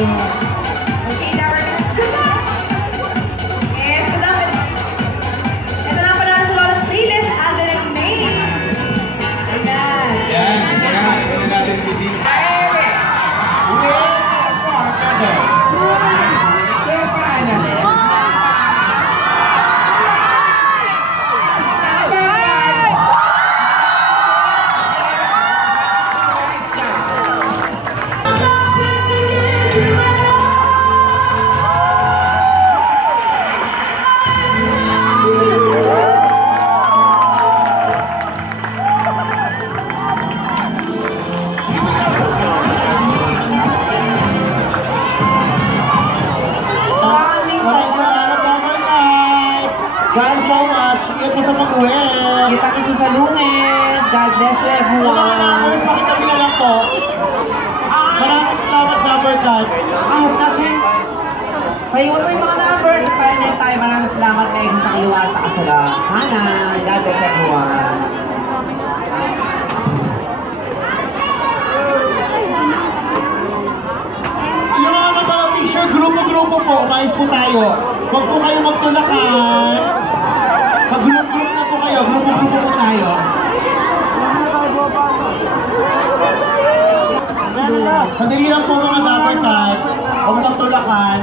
Okay, Dabber Cats, good luck! Yes, good luck. Ito na ang panalo sa Lola's playlist, Alden and May. Ayan. Yan, ito na natin bisita. Thanks so much. Ingat mo sa pag-uwi. Kita kasi sa Lunes. God bless you everyone. Mga numbers, pakitabi na lang po. Maraming salamat, Dabber Cats. Natin. Paiwan mo yung mga numbers. Pahinga tayo. Maraming salamat kay sa kaliwa at sa kanan. God bless everyone. Yung mga mag-picture, grupo-grupo po. Mais po tayo. Huwag po kayo magtulakan. Mag-group-group na po kayo. Grupo-grupo po tayo. Sandali lang po mga Dabber Cats. Huwag magtulakan.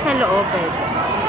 Sa loob eh.